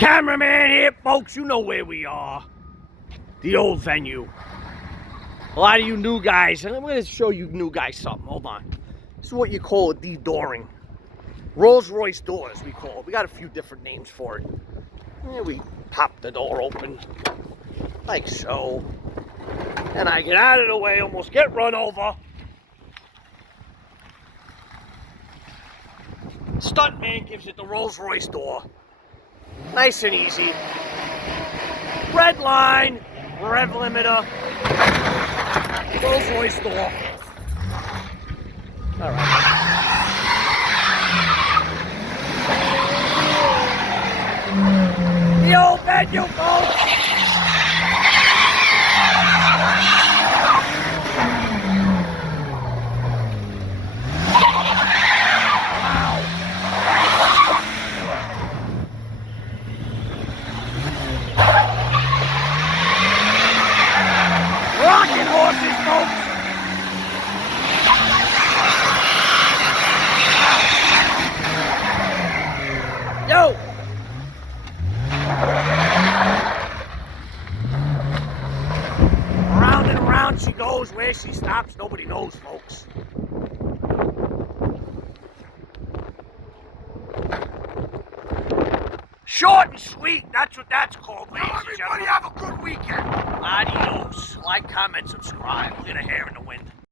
Cameraman here, folks. You know where we are. The old venue. A lot of you new guys, and I'm going to show you new guys something. Hold on. This is what you call a de-dooring. Rolls Royce doors, we call it. We got a few different names for it. Here we pop the door open, like so. And I get out of the way, almost get run over. Stuntman gives it the Rolls Royce door. Nice and easy. Red line, rev limiter, Rolls Royce door. All right. The old venue, folks. Rocking horses, folks. Yo. Around and around she goes. Where she stops, nobody knows, folks. Short and sweet, that's what that's called, ladies and gentlemen. Everybody have a good weekend. Adios. Like, comment, subscribe. We'll get a hair in the wind.